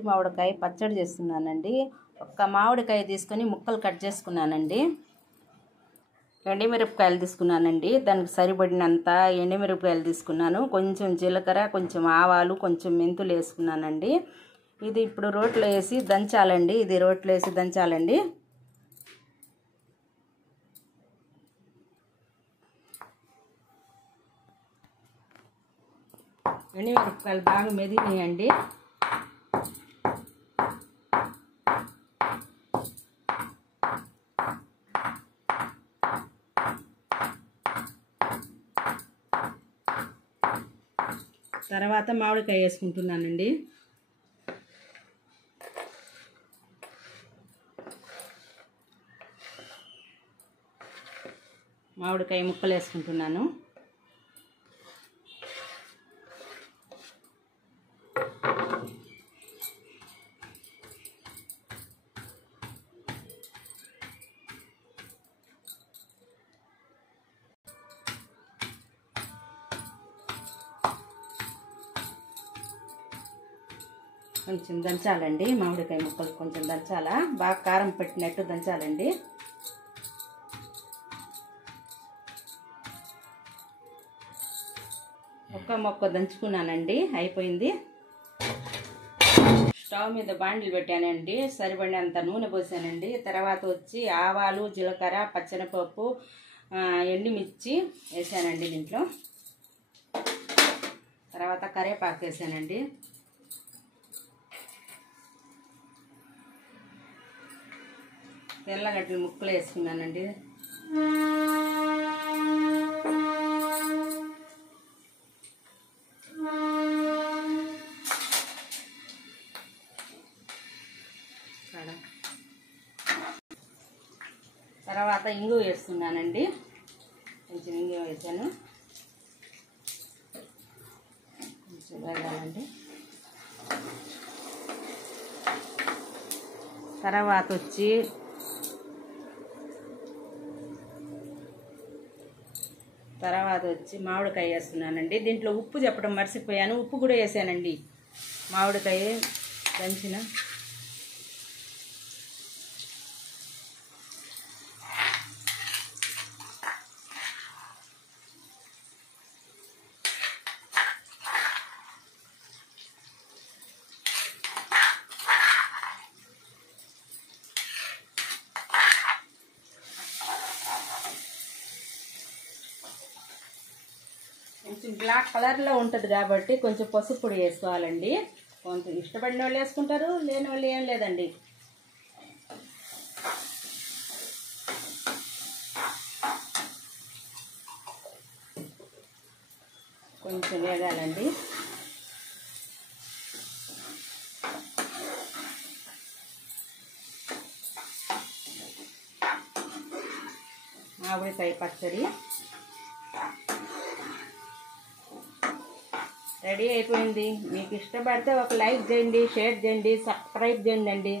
పచ్చి మామిడికాయ పచ్చడి చేస్తున్నానండి. ఒక్క మామిడికాయ తీసుకొని ముక్కలు కట్ చేసుకున్నానండి. ఎండుమిరపకాయలు తీసుకున్నానండి. దానికి సరిపడినంత ఎండుమిరపకాయలు తీసుకున్నాను. కొంచెం జీలకర్ర, కొంచెం ఆవాలు, కొంచెం మెంతులు వేసుకున్నానండి. ఇది ఇప్పుడు రోట్లో వేసి దంచాలండి. ఇది రోట్లో వేసి దంచాలండి. ఎండుమిరపకాయలు బాగా మెదిగినాయండి. తర్వాత మామిడికాయ వేసుకుంటున్నానండి. మామిడికాయ ముక్కలు వేసుకుంటున్నాను. కొంచెం దంచాలండి. మామిడికాయ ముక్కలు కొంచెం దంచాలా, బాగా కారం పెట్టినట్టు దంచాలండి. ఒక్క మొక్క దంచుకున్నానండి, అయిపోయింది. స్టవ్ మీద బాండిల్ పెట్టానండి. సరిపడినంత నూనె పోసానండి. తర్వాత వచ్చి ఆవాలు, జీలకర్ర, పచ్చెనపప్పు, ఎండుమిర్చి వేసానండి దీంట్లో. తర్వాత కరివేపాకు వేసానండి. తెల్లగడ్డలు ముక్కలు వేసుకున్నానండి. తర్వాత ఇంగు వేస్తున్నానండి. కొంచెం ఇంగు వేసాను. కొంచెం వేగాలండి. తర్వాత వచ్చి మామిడికాయ వేస్తున్నానండి. దీంట్లో ఉప్పు చెప్పడం మర్చిపోయాను. ఉప్పు కూడా వేసానండి. మామిడికాయ దంచిన కొంచెం బ్లాక్ కలర్లో ఉంటుంది కాబట్టి కొంచెం పసుపు పొడి వేసుకోవాలండి. కొంచెం ఇష్టపడిన వాళ్ళు వేసుకుంటారు, లేని వాళ్ళు ఏం లేదండి. కొంచెం వేగాలండి. మామిడికాయ పచ్చడి రెడీ అయిపోయింది. మీకు ఇష్టపడితే ఒక లైక్ చేయండి, షేర్ చేయండి, సబ్స్క్రైబ్ చేయండి.